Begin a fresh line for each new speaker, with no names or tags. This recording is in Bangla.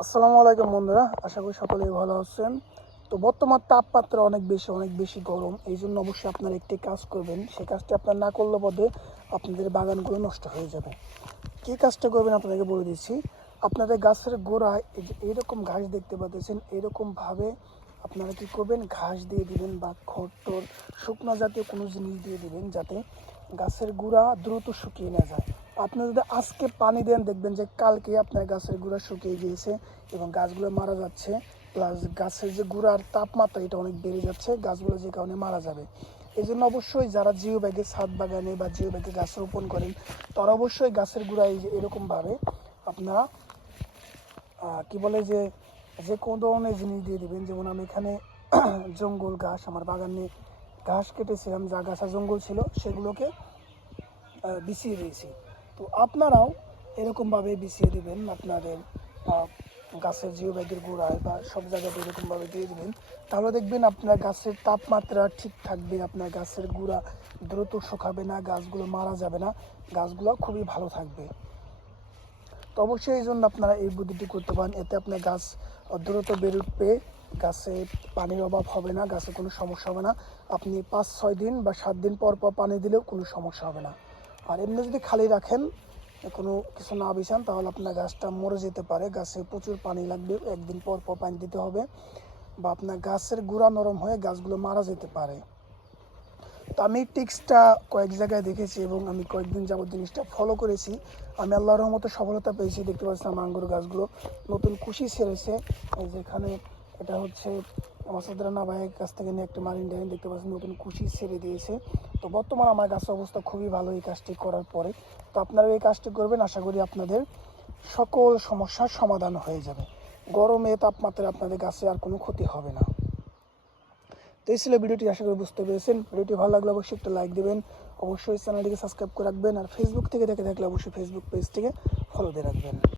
আসসালামু আলাইকুম বন্ধুরা, আশা করি সকলেই ভালো আছেন। তো বর্তমান তাপমাত্রা অনেক বেশি অনেক বেশি গরম। এই জন্য অবশ্যই আপনারা একটি কাজ করবেন, সেই কাজটি আপনার না করলে পদে আপনাদের বাগানগুলো নষ্ট হয়ে যাবে। কী কাজটা করবেন আপনাকে বলে দিচ্ছি। আপনাদের গাছের গোড়ায় এই যে এইরকম ঘাস দেখতে পাচ্ছেন, এইরকমভাবে আপনারা কি করবেন? ঘাস দিয়ে দিবেন বা খড় শুকনো জাতীয় কোনো জিনিস দিয়ে দিবেন যাতে গাছের গুঁড়া দ্রুত শুকিয়ে না যায়। আপনি যদি আজকে পানি দেন, দেখবেন যে কালকে আপনার গাছের গুঁড়া শুকিয়ে গিয়েছে এবং গাছগুলো মারা যাচ্ছে। প্লাস গাছের যে গুঁড়ার তাপমাত্রা, এটা অনেক বেড়ে যাচ্ছে, গাছগুলো যে কারণে মারা যাবে। এই জন্য অবশ্যই যারা জিও ব্যাগে ছাদ বাগানে বা জিও ব্যাগে গাছ রোপণ করেন, তারা অবশ্যই গাছের গুঁড়া এই যে এরকমভাবে আপনারা কি বলে যে যে কোনো ধরনের জিনিস দিয়ে দিবেন। যেমন আমি এখানে জঙ্গল ঘাস, আমার বাগানে ঘাস কেটেছিলাম, যা গাছা জঙ্গল ছিল, সেগুলোকে বিছিয়ে দিয়েছি। তো আপনারাও এরকমভাবে বিছিয়ে দেবেন, আপনাদের গাছের জিও ব্যাগের গোড়ায় বা সব জায়গাতে এরকমভাবে দিয়ে দেবেন। তাহলে দেখবেন আপনার গাছের তাপমাত্রা ঠিক থাকবে, আপনার গাছের গুঁড়া দ্রুত শুকাবে না, গাছগুলো মারা যাবে না, গাছগুলো খুবই ভালো থাকবে। তো অবশ্যই এই জন্য আপনারা এই বুদ্ধিটি করতে পারেন, এতে আপনার গাছ দ্রুত বেড়ে উঠবে, গাছে পানির অভাব হবে না, গাছে কোনো সমস্যা হবে না। আপনি পাঁচ, ছয় দিন বা সাত দিন পর পর পানি দিলেও কোনো সমস্যা হবে না। আর এমনি যদি খালি রাখেন, কোনো কিছু না বিছান, তাহলে আপনার গাছটা মরে যেতে পারে। গাছে প্রচুর পানি লাগবে, একদিন পর পর পানি দিতে হবে বা আপনার গাছের গুঁড়া নরম হয়ে গাছগুলো মারা যেতে পারে। তো আমি টিক্সটা কয়েক জায়গায় দেখেছি এবং আমি কয়েকদিন যাবত জিনিসটা ফলো করেছি। আমি আল্লাহর রহমতে সফলতা পেয়েছি, দেখতে পাচ্ছি আমার আঙ্গুর গাছগুলো। নতুন খুশি ছেড়েছে যেখানে এটা হচ্ছে আমার সাদরানা ভাইয়ের কাছ থেকে নিয়ে একটা মারিন ডাইন দেখতে পাচ্ছি নতুন খুশি ছেড়ে দিয়েছে। তো বর্তমানে আমার গাছের অবস্থা খুবই ভালো এই কাজটি করার পরে। তো আপনারা এই কাজটি করবেন, আশা করি আপনাদের সকল সমস্যার সমাধান হয়ে যাবে। গরমে তাপমাত্রায় আপনাদের গাছে আর কোনো ক্ষতি হবে না। তো এই ছিল ভিডিওটি, আশা করি বুঝতে পেরেছেন। ভিডিওটি ভালো লাগলে অবশ্যই একটা লাইক দেবেন। অবশ্যই চ্যানেলটিকে সাবস্ক্রাইব করে রাখবেন। আর ফেসবুক থেকে দেখে থাকলে অবশ্যই ফেসবুক পেজটিকে ফলো দিয়ে রাখবেন।